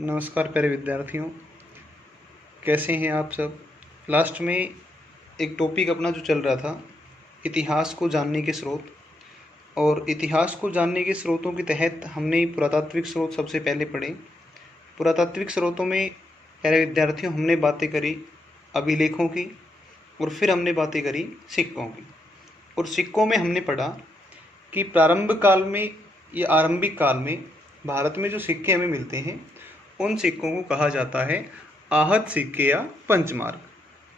नमस्कार प्यारे विद्यार्थियों, कैसे हैं आप सब। लास्ट में एक टॉपिक अपना जो चल रहा था, इतिहास को जानने के स्रोत। और इतिहास को जानने के स्रोतों के तहत हमने पुरातात्विक स्रोत सबसे पहले पढ़े। पुरातात्विक स्रोतों में प्यारे विद्यार्थियों हमने बातें करी अभिलेखों की, और फिर हमने बातें करी सिक्कों की। और सिक्कों में हमने पढ़ा कि प्रारंभ काल में या आरंभिक काल में भारत में जो सिक्के हमें मिलते हैं, उन सिक्कों को कहा जाता है आहत सिक्के या पंचमार्क।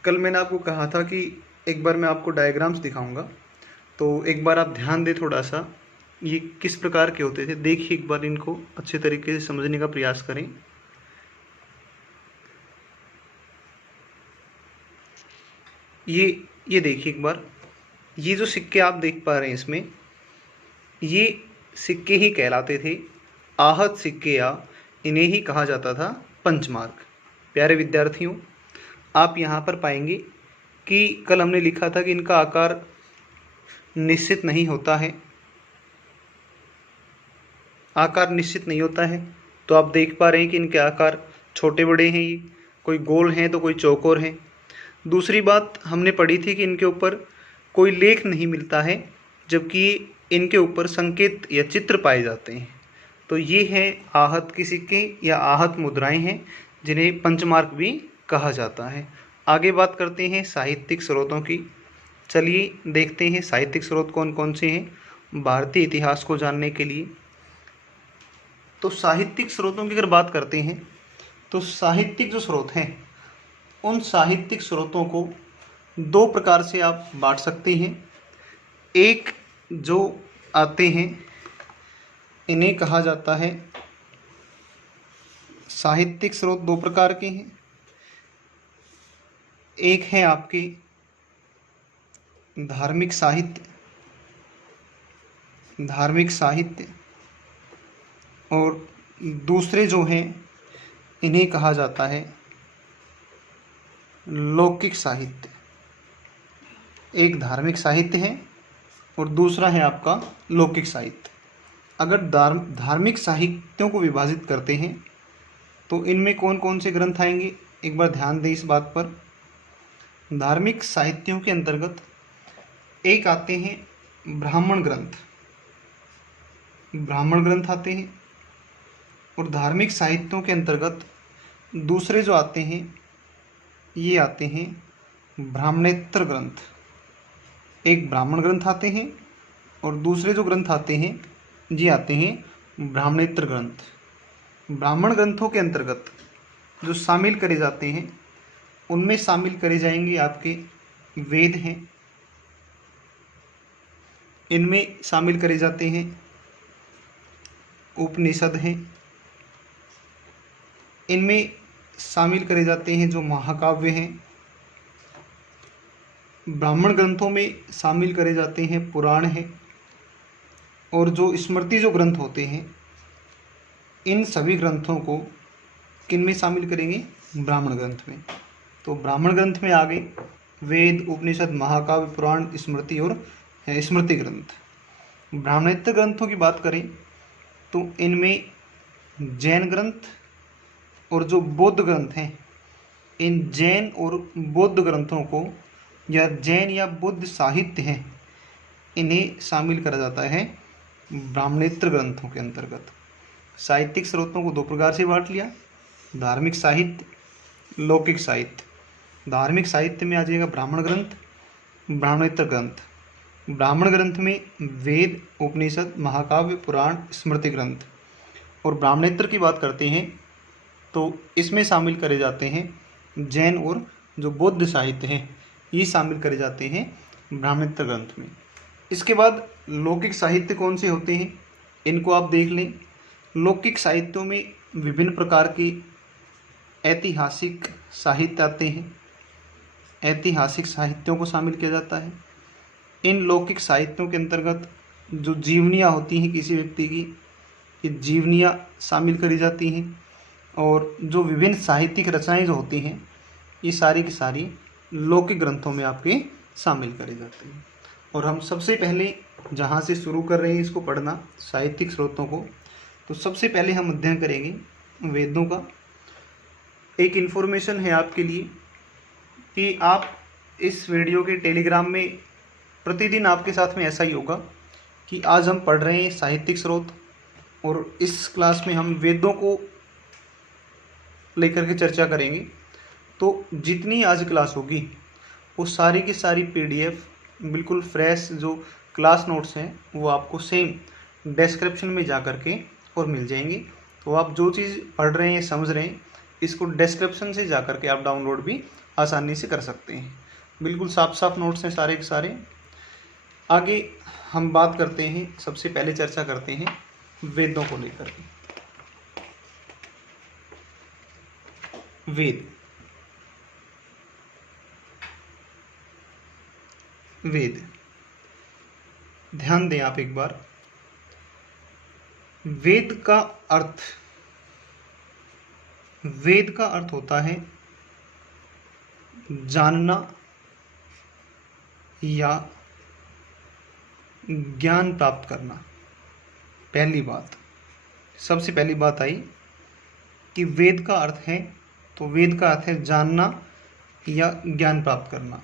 कल मैंने आपको कहा था कि एक बार मैं आपको डायग्राम्स दिखाऊंगा, तो एक बार आप ध्यान दें थोड़ा सा, ये किस प्रकार के होते थे। देखिए एक बार, इनको अच्छे तरीके से समझने का प्रयास करें। ये देखिए एक बार, ये जो सिक्के आप देख पा रहे हैं, इसमें ये सिक्के ही कहलाते थे आहत सिक्के, या इन्हें ही कहा जाता था पंचमार्क। प्यारे विद्यार्थियों, आप यहाँ पर पाएंगे कि कल हमने लिखा था कि इनका आकार निश्चित नहीं होता है, आकार निश्चित नहीं होता है। तो आप देख पा रहे हैं कि इनके आकार छोटे बड़े हैं, ये कोई गोल हैं तो कोई चौकोर हैं। दूसरी बात हमने पढ़ी थी कि इनके ऊपर कोई लेख नहीं मिलता है, जबकि इनके ऊपर संकेत या चित्र पाए जाते हैं। तो ये हैं आहत के सिक्के या आहत मुद्राएं हैं, जिन्हें पंचमार्क भी कहा जाता है। आगे बात करते हैं साहित्यिक स्रोतों की। चलिए देखते हैं साहित्यिक स्रोत कौन कौन से हैं भारतीय इतिहास को जानने के लिए। तो साहित्यिक स्रोतों की अगर बात करते हैं, तो साहित्यिक जो स्रोत हैं, उन साहित्यिक स्रोतों को दो प्रकार से आप बांट सकते हैं। एक जो आते हैं, इन्हें कहा जाता है साहित्यिक स्रोत। दो प्रकार के हैं। एक है आपके धार्मिक साहित्य, और दूसरे जो हैं, इन्हें कहा जाता है लौकिक साहित्य। एक धार्मिक साहित्य है और दूसरा है आपका लौकिक साहित्य। अगर धार्मिक साहित्यों को विभाजित करते हैं तो इनमें कौन कौन से ग्रंथ आएंगे, एक बार ध्यान दें इस बात पर। धार्मिक साहित्यों के अंतर्गत एक आते हैं ब्राह्मण ग्रंथ आते हैं, और धार्मिक साहित्यों के अंतर्गत दूसरे जो आते हैं, ये आते हैं ब्राह्मणेतर ग्रंथ। एक ब्राह्मण ग्रंथ आते हैं और दूसरे जो ग्रंथ आते हैं, ये आते हैं ब्राह्मणेतर ग्रंथ। ब्राह्मण ग्रंथों के अंतर्गत जो शामिल करे जाते हैं, उनमें शामिल करे जाएंगे आपके वेद हैं, इनमें शामिल करे जाते हैं उपनिषद हैं, इनमें शामिल करे जाते हैं जो महाकाव्य हैं। ब्राह्मण ग्रंथों में शामिल करे जाते हैं पुराण हैं, और जो स्मृति जो ग्रंथ होते हैं, इन सभी ग्रंथों को किन में शामिल करेंगे, ब्राह्मण ग्रंथ में। तो ब्राह्मण ग्रंथ में आ गए वेद, उपनिषद, महाकाव्य, पुराण, स्मृति और स्मृति ग्रंथ। ब्राह्मणेतर ग्रंथों की बात करें तो इनमें जैन ग्रंथ और जो बौद्ध ग्रंथ हैं, इन जैन और बौद्ध ग्रंथों को, या जैन या बुद्ध साहित्य हैं, इन्हें शामिल करा जाता है ब्राह्मणेतर ग्रंथों के अंतर्गत। साहित्यिक स्रोतों को दो प्रकार से बांट लिया, धार्मिक साहित्य, लौकिक साहित्य। धार्मिक साहित्य में आ जाएगा ब्राह्मण ग्रंथ, ब्राह्मणेतर ग्रंथ। ब्राह्मण ग्रंथ में वेद, उपनिषद, महाकाव्य, पुराण, स्मृति ग्रंथ। और ब्राह्मणेतर की बात करते हैं तो इसमें शामिल करे जाते हैं जैन और जो बौद्ध साहित्य हैं, ये शामिल करे जाते हैं ब्राह्मणेतर ग्रंथ में। इसके बाद लौकिक साहित्य कौन से होते हैं, इनको आप देख लें। लौकिक साहित्यों में विभिन्न प्रकार के ऐतिहासिक साहित्य आते हैं, ऐतिहासिक साहित्यों को शामिल किया जाता है। इन लौकिक साहित्यों के अंतर्गत जो जीवनियाँ होती हैं किसी व्यक्ति की, ये जीवनियाँ शामिल करी जाती हैं, और जो विभिन्न साहित्यिक रचनाएं जो होती हैं, ये सारी की सारी लौकिक ग्रंथों में आपके शामिल करे जाते हैं। और हम सबसे पहले जहाँ से शुरू कर रहे हैं इसको पढ़ना, साहित्यिक स्रोतों को, तो सबसे पहले हम अध्ययन करेंगे वेदों का। एक इन्फॉर्मेशन है आपके लिए कि आप इस वीडियो के टेलीग्राम में प्रतिदिन आपके साथ में ऐसा ही होगा कि आज हम पढ़ रहे हैं साहित्यिक स्रोत, और इस क्लास में हम वेदों को लेकर के चर्चा करेंगे। तो जितनी आज क्लास होगी वो सारी की सारी PDF बिल्कुल फ्रेश जो क्लास नोट्स हैं वो आपको सेम डिस्क्रिप्शन में जा कर के और मिल जाएंगे। तो आप जो चीज़ पढ़ रहे हैं समझ रहे हैं इसको डिस्क्रिप्शन से जा कर के आप डाउनलोड भी आसानी से कर सकते हैं। बिल्कुल साफ साफ नोट्स हैं सारे के सारे। आगे हम बात करते हैं, सबसे पहले चर्चा करते हैं वेदों को लेकर के। वेद वेद ध्यान दें आप एक बार। वेद का अर्थ होता है जानना या ज्ञान प्राप्त करना। पहली बात, सबसे पहली बात आई कि वेद का अर्थ है, तो वेद का अर्थ है जानना या ज्ञान प्राप्त करना।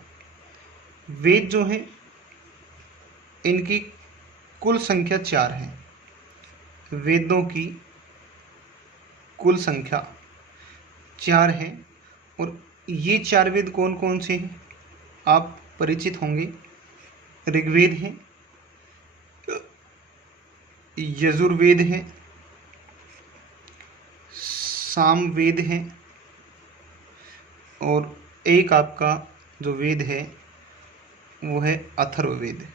वेद जो है इनकी कुल संख्या 4 है। वेदों की कुल संख्या 4 है, और ये 4 वेद कौन कौन से हैं आप परिचित होंगे। ऋग्वेद है, यजुर्वेद है, सामवेद है, और एक आपका जो वेद है वो है अथर्ववेद।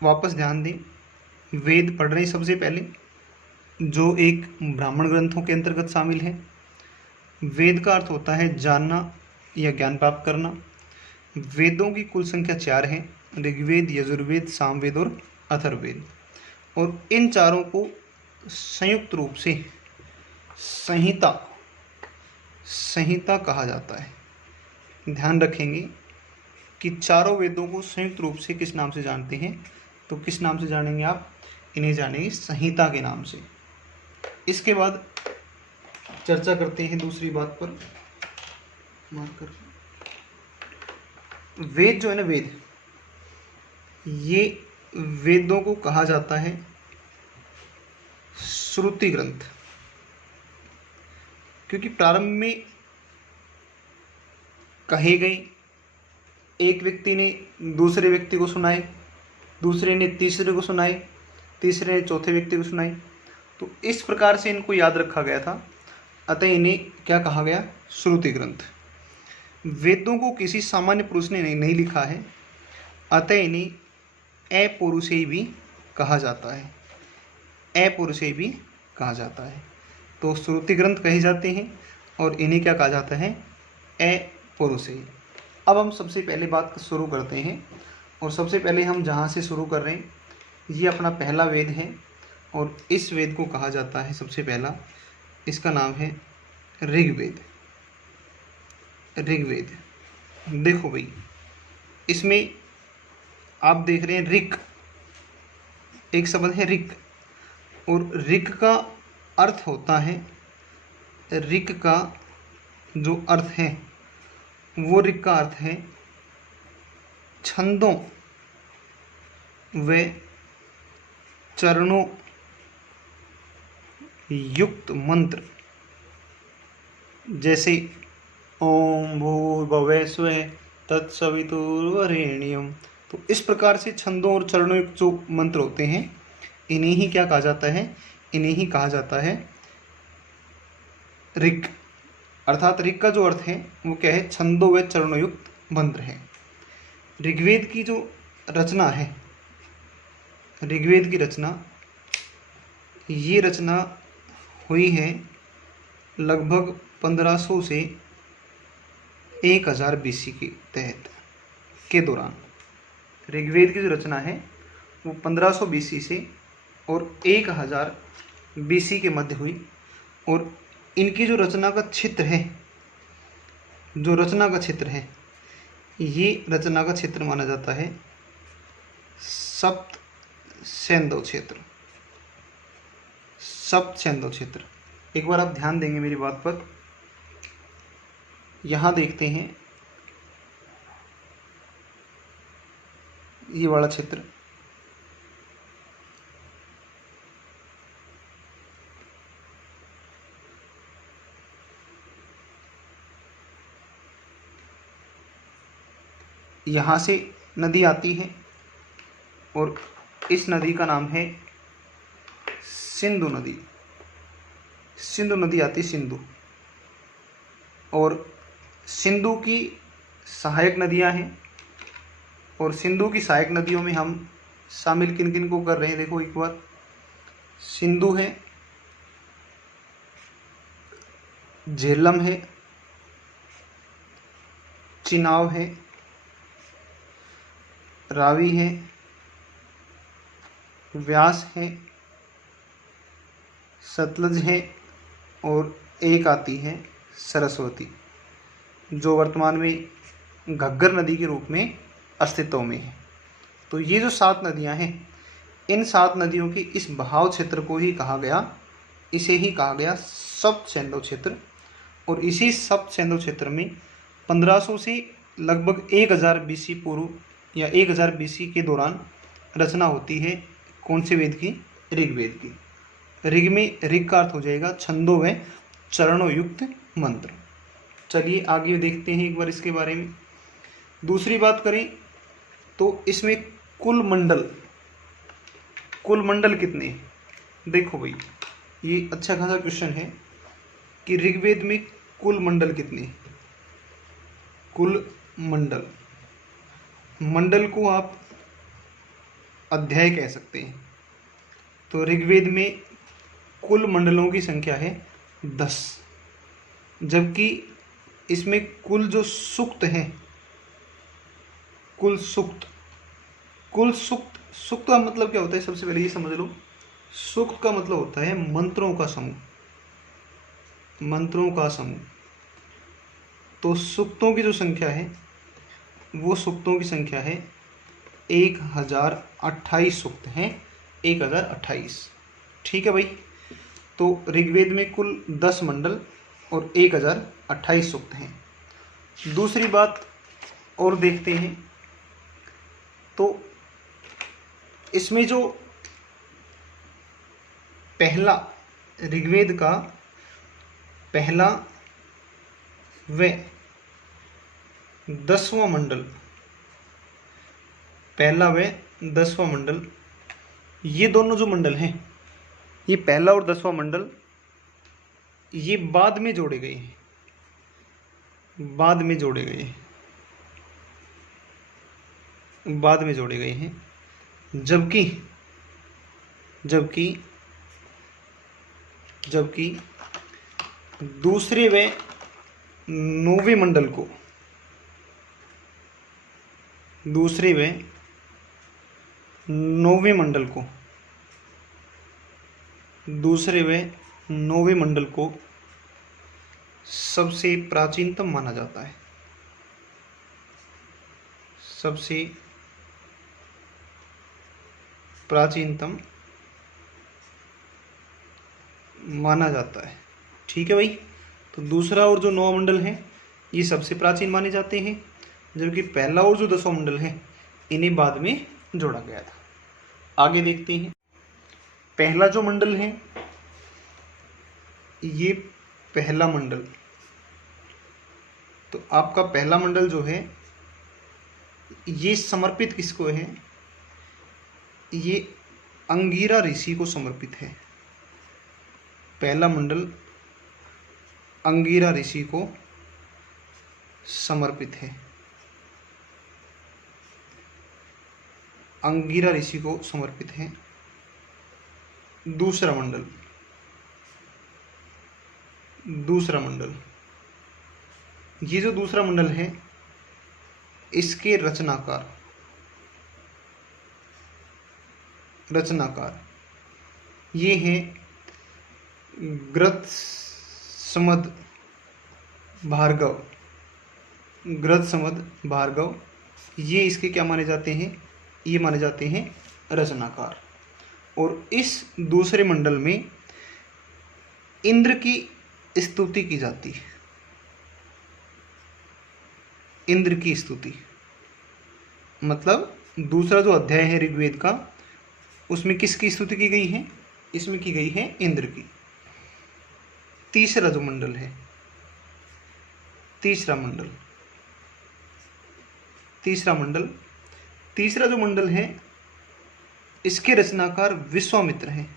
वापस ध्यान दें, वेद पढ़ रहे हैं सबसे पहले, जो एक ब्राह्मण ग्रंथों के अंतर्गत शामिल है। वेद का अर्थ होता है जानना या ज्ञान प्राप्त करना। वेदों की कुल संख्या 4 है, ऋग्वेद, यजुर्वेद, सामवेद और अथर्ववेद। और इन चारों को संयुक्त रूप से संहिता कहा जाता है। ध्यान रखेंगे कि चारों वेदों को संयुक्त रूप से किस नाम से जानते हैं, तो किस नाम से जानेंगे आप, इन्हें जानेंगे संहिता के नाम से। इसके बाद चर्चा करते हैं दूसरी बात पर। मार्कर वेद जो है ना, वेद, ये वेदों को कहा जाता है श्रुति ग्रंथ, क्योंकि प्रारंभ में कहे गए, एक व्यक्ति ने दूसरे व्यक्ति को सुनाए, दूसरे ने तीसरे को सुनाए, तीसरे ने चौथे व्यक्ति को सुनाई। तो इस प्रकार से इनको याद रखा गया था, अतः इन्हें क्या कहा गया, श्रुति ग्रंथ। वेदों को किसी सामान्य पुरुष ने नहीं लिखा है, अतः इन्हें अपौरुषेय भी कहा जाता है। अपौरुषेय भी कहा जाता है। तो श्रुति ग्रंथ कहे जाते हैं और इन्हें क्या कहा जाता है, अपौरुषेय। अब हम सबसे पहले बात शुरू करते हैं, और सबसे पहले हम जहाँ से शुरू कर रहे हैं ये अपना पहला वेद है, और इस वेद को कहा जाता है सबसे पहला, इसका नाम है ऋग्वेद। ऋग्वेद देखो भाई, इसमें आप देख रहे हैं ऋक, एक शब्द है ऋक, और ऋक का अर्थ होता है, ऋक का जो अर्थ है वो ऋक का अर्थ है छंदों व चरणों युक्त मंत्र, जैसे ओम भूर्भुवः स्वः तत्सवितुर्वरेण्यम। तो इस प्रकार से छंदों और चरणों युक्त जो मंत्र होते हैं इन्हें ही क्या कहा जाता है, इन्हें ही कहा जाता है ऋक। अर्थात ऋक का जो अर्थ है वो क्या है, छंदों व चरणों युक्त मंत्र है। ऋग्वेद की जो रचना है, ऋग्वेद की रचना, ये रचना हुई है लगभग 1500 से 1000 BC के तहत के दौरान। ऋग्वेद की जो रचना है वो 1500 BC से और 1000 BC के मध्य हुई, और इनकी जो रचना का क्षेत्र है, जो रचना का क्षेत्र है, ये रचना का क्षेत्र माना जाता है सप्त सैंधव क्षेत्र। सप्त सैंधव क्षेत्र एक बार आप ध्यान देंगे मेरी बात पर। यहाँ देखते हैं ये वाला क्षेत्र, यहाँ से नदी आती है और इस नदी का नाम है सिंधु नदी। सिंधु नदी आती है, सिंधु। और सिंधु की सहायक नदियाँ हैं, और सिंधु की सहायक नदियों में हम शामिल किन किन को कर रहे हैं देखो एक बार। सिंधु है, झेलम है, चिनाब है, रावी है, व्यास है, सतलज है, और एक आती है सरस्वती, जो वर्तमान में घग्गर नदी के रूप में अस्तित्व में है। तो ये जो 7 नदियां हैं, इन 7 नदियों के इस बहाव क्षेत्र को ही कहा गया, इसे ही कहा गया सप्त सिंधु क्षेत्र। और इसी सप्त सिंधु क्षेत्र में 1500 से लगभग 1000 BC पूर्व या 1000 BC के दौरान रचना होती है कौन से वेद की? ऋग्वेद की। ऋग में, ऋग का अर्थ हो जाएगा छंदों व चरणों युक्त मंत्र। चलिए आगे देखते हैं एक बार इसके बारे में। दूसरी बात करें तो इसमें कुल मंडल कितने हैं? देखो भाई, ये अच्छा खासा क्वेश्चन है कि ऋग्वेद में कुल मंडल कितने हैं? कुल मंडल को आप अध्याय कह सकते हैं। तो ऋग्वेद में कुल मंडलों की संख्या है 10, जबकि इसमें कुल जो सूक्त हैं, कुल सूक्त का मतलब क्या होता है? सबसे पहले ये समझ लो, सूक्त का मतलब होता है मंत्रों का समूह। तो सूक्तों की जो संख्या है, वो सूक्तों की संख्या है 1028 सूक्त हैं, 1028। ठीक है भाई। तो ऋग्वेद में कुल 10 मंडल और 1028 सूक्त हैं। दूसरी बात और देखते हैं, तो इसमें जो पहला ऋग्वेद का पहला व 10वां मंडल, पहला व 10वां मंडल, ये दोनों जो मंडल हैं, ये पहला और 10वां मंडल, ये बाद में जोड़े गए हैं, बाद में जोड़े गए हैं। जबकि दूसरे व 9वें मंडल को, दूसरे व 9वें मंडल को सबसे प्राचीनतम माना जाता है, सबसे प्राचीनतम माना जाता है। ठीक है भाई। तो दूसरा और जो 9 मंडल हैं, ये सबसे प्राचीन माने जाते हैं, जबकि पहला और जो 10वां मंडल है, इन्हें बाद में जोड़ा गया था। आगे देखते हैं। पहला जो मंडल है, ये पहला मंडल, तो आपका पहला मंडल जो है, ये समर्पित किसको है? ये अंगिरा ऋषि को समर्पित है। पहला मंडल अंगिरा ऋषि को समर्पित है, अंगिरा ऋषि को समर्पित है। दूसरा मंडल, ये जो दूसरा मंडल है, इसके रचनाकार ये हैं ग्रत्समद भार्गव। ये इसके क्या माने जाते हैं? ये माने जाते हैं रचनाकार। और इस दूसरे मंडल में इंद्र की स्तुति की जाती है। इंद्र की स्तुति मतलब दूसरा जो अध्याय है ऋग्वेद का, उसमें किसकी स्तुति की गई है? इसमें की गई है इंद्र की। तीसरा जो मंडल है, तीसरा जो मंडल है, इसके रचनाकार विश्वामित्र हैं।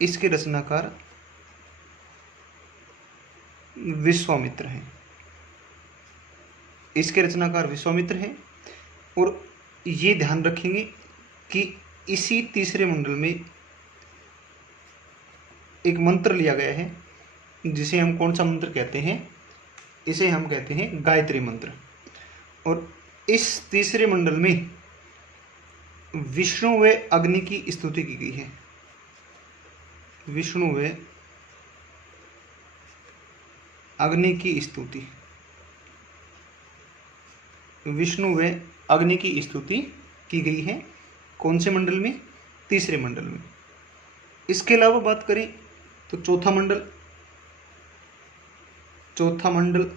इसके रचनाकार विश्वामित्र हैं। और ये ध्यान रखेंगे कि इसी तीसरे मंडल में एक मंत्र लिया गया है, जिसे हम कौन सा मंत्र कहते हैं? इसे हम कहते हैं गायत्री मंत्र। और इस तीसरे मंडल में विष्णु व अग्नि की स्तुति की गई है। विष्णु व अग्नि की स्तुति, विष्णु व अग्नि की स्तुति की गई है। कौन से मंडल में? तीसरे मंडल में। इसके अलावा बात करें तो चौथा मंडल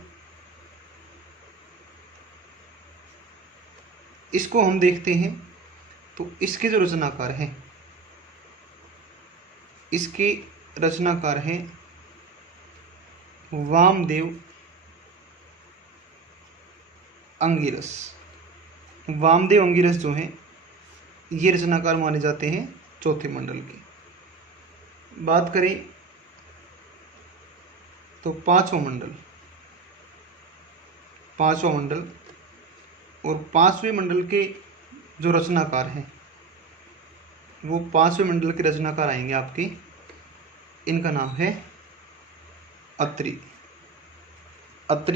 इसको हम देखते हैं तो इसके जो रचनाकार हैं, इसके रचनाकार हैं वामदेव अंगिरस। वामदेव अंगिरस जो हैं, ये रचनाकार माने जाते हैं चौथे मंडल के। बात करें तो पांचवा मंडल और पांचवें मंडल के जो रचनाकार हैं, वो पांचवें मंडल के रचनाकार आएंगे आपके। इनका नाम है अत्रि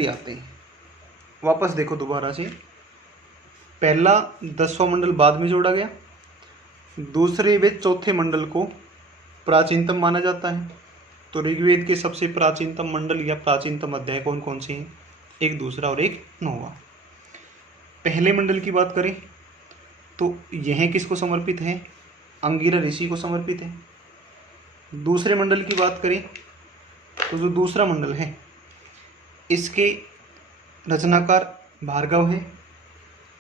आते हैं। वापस देखो दोबारा से, पहला 10वां मंडल बाद में जोड़ा गया, दूसरे व चौथे मंडल को प्राचीनतम माना जाता है। तो ऋग्वेद के सबसे प्राचीनतम मंडल या प्राचीनतम अध्याय कौन कौन से हैं? एक दूसरा और एक 9वां। पहले मंडल की बात करें तो यह किसको समर्पित है? अंगिरा ऋषि को समर्पित है। दूसरे मंडल की बात करें तो जो दूसरा मंडल है, इसके रचनाकार भार्गव है।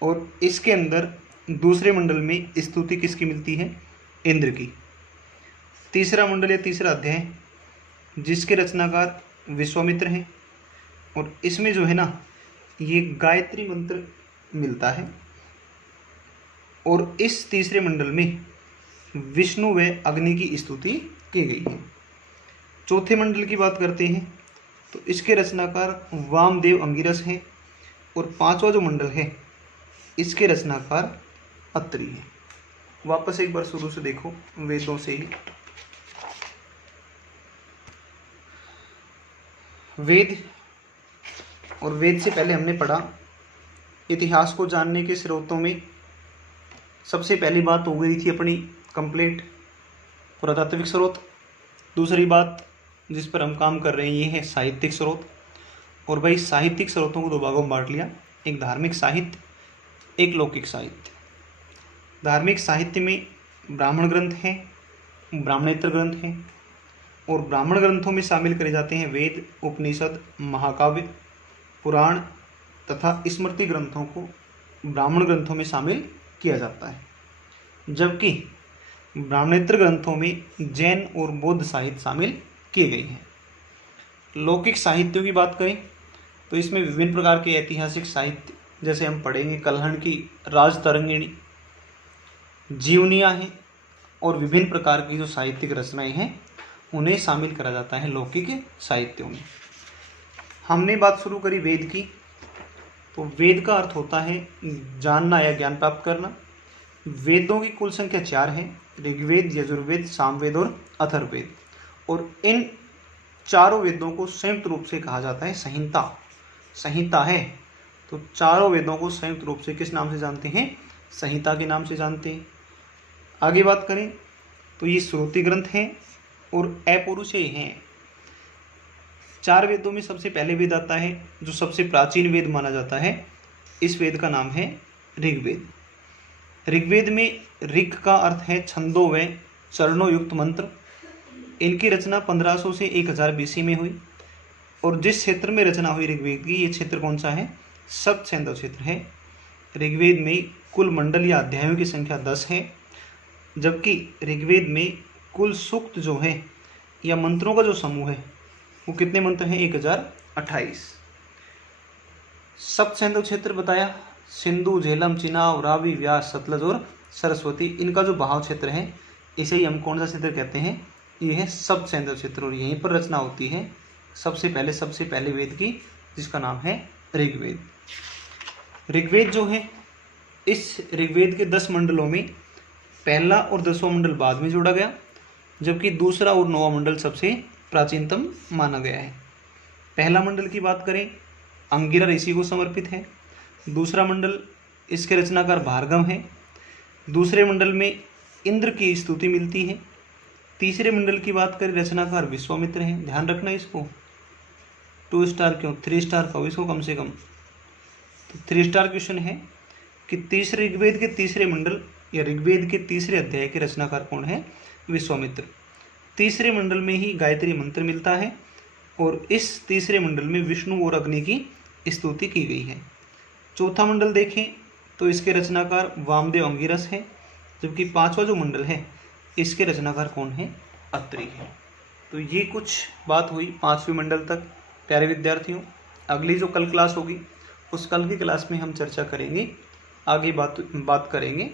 और इसके अंदर दूसरे मंडल में स्तुति किसकी मिलती है? इंद्र की। तीसरा मंडल या तीसरा अध्याय, जिसके रचनाकार विश्वामित्र हैं, और इसमें जो है ना, ये गायत्री मंत्र मिलता है। और इस तीसरे मंडल में विष्णु व अग्नि की स्तुति की गई है। चौथे मंडल की बात करते हैं तो इसके रचनाकार वामदेव अंगिरस हैं। और पांचवा जो मंडल है, इसके रचनाकार अत्रि है। वापस एक बार शुरू से देखो, वेदों से ही। वेद, और वेद से पहले हमने पढ़ा इतिहास को जानने के स्रोतों में सबसे पहली बात हो गई थी अपनी कंप्लीट पुरातात्विक स्रोत। दूसरी बात जिस पर हम काम कर रहे हैं ये है साहित्यिक स्रोत। और भाई साहित्यिक स्रोतों को दो भागों में बांट लिया, एक धार्मिक साहित्य, एक लौकिक साहित्य। धार्मिक साहित्य में ब्राह्मण ग्रंथ हैं, ब्राह्मणेतर ग्रंथ हैं। और ब्राह्मण ग्रंथों में शामिल करे जाते हैं वेद, उपनिषद, महाकाव्य, पुराण तथा स्मृति ग्रंथों को ब्राह्मण ग्रंथों में शामिल किया जाता है। जबकि ब्राह्मणेतर ग्रंथों में जैन और बौद्ध साहित्य शामिल किए गए हैं। लौकिक साहित्यों की बात करें तो इसमें विभिन्न प्रकार के ऐतिहासिक साहित्य, जैसे हम पढ़ेंगे कल्हण की राजतरंगिणी, जीवनियाँ हैं, और विभिन्न प्रकार की जो साहित्यिक रचनाएं हैं उन्हें शामिल करा जाता है लौकिक साहित्यों में। हमने बात शुरू करी वेद की, तो वेद का अर्थ होता है जानना या ज्ञान प्राप्त करना। वेदों की कुल संख्या 4 है, ऋग्वेद, यजुर्वेद, सामवेद और अथर्ववेद। और इन चारों वेदों को संयुक्त रूप से कहा जाता है संहिता। संहिता है तो चारों वेदों को संयुक्त रूप से किस नाम से जानते हैं? संहिता के नाम से जानते हैं। आगे बात करें तो ये श्रुति ग्रंथ हैं और अपौरुषेय हैं। 4 वेदों में सबसे पहले वेद आता है जो सबसे प्राचीन वेद माना जाता है, इस वेद का नाम है ऋग्वेद। ऋग्वेद में ऋग का अर्थ है छंदों व चरणों युक्त मंत्र, इनकी रचना 1500 से 1000 BC में हुई। और जिस क्षेत्र में रचना हुई ऋग्वेद की, ये क्षेत्र कौन सा है? सप्त सैंधव क्षेत्र है। ऋग्वेद में कुल मंडल या अध्यायों की संख्या 10 है, जबकि ऋग्वेद में कुल सूक्त जो है या मंत्रों का जो समूह है वो कितने मंत्र हैं? 1028। सप्त सैंधव क्षेत्र बताया, सिंधु, झेलम, चिनाब, रावी, व्यास, सतलज और सरस्वती, इनका जो बहाव क्षेत्र है इसे ही हम कौन सा क्षेत्र कहते हैं? ये है सप्त सैंधव क्षेत्र। और यहीं पर रचना होती है सबसे पहले वेद की, जिसका नाम है ऋग्वेद। ऋग्वेद जो है, इस ऋग्वेद के 10 मंडलों में पहला और 10वां मंडल बाद में जोड़ा गया, जबकि दूसरा और 9वां मंडल सबसे प्राचीनतम माना गया है। पहला मंडल की बात करें, अंगिरा ऋषि को समर्पित है। दूसरा मंडल, इसके रचनाकार भार्गव हैं। दूसरे मंडल में इंद्र की स्तुति मिलती है। तीसरे मंडल की बात करें, रचनाकार विश्वामित्र हैं। ध्यान रखना इसको, 2 स्टार क्यों, 3 स्टार का इसको कम से कम। तो 3 स्टार क्वेश्चन है कि तीसरे ऋग्वेद के तीसरे मंडल या ऋग्वेद के तीसरे अध्याय के रचनाकार कौन है? विश्वामित्र। तीसरे मंडल में ही गायत्री मंत्र मिलता है और इस तीसरे मंडल में विष्णु और अग्नि की स्तुति की गई है। चौथा मंडल देखें तो इसके रचनाकार वामदेव अंगिरस है, जबकि 5वां जो मंडल है इसके रचनाकार कौन है? अत्रि है। तो ये कुछ बात हुई 5वें मंडल तक। प्यारे विद्यार्थियों, अगली जो कल क्लास होगी उस कल की क्लास में हम चर्चा करेंगे, आगे बात करेंगे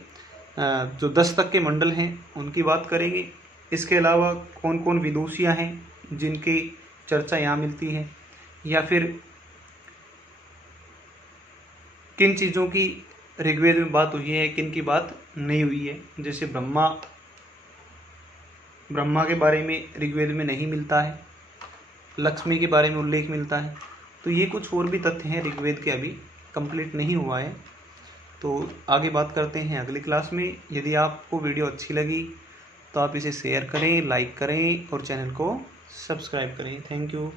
जो 10 तक के मंडल हैं उनकी बात करेंगे। इसके अलावा कौन कौन विदुषियाँ हैं जिनकी चर्चा यहाँ मिलती है, या फिर किन चीज़ों की ऋग्वेद में बात हुई है, किन की बात नहीं हुई है। जैसे ब्रह्मा के बारे में ऋग्वेद में नहीं मिलता है, लक्ष्मी के बारे में उल्लेख मिलता है। तो ये कुछ और भी तथ्य हैं ऋग्वेद के, अभी कंप्लीट नहीं हुआ है। तो आगे बात करते हैं अगली क्लास में। यदि आपको वीडियो अच्छी लगी तो आप इसे शेयर करें, लाइक करें और चैनल को सब्सक्राइब करें। Thank you.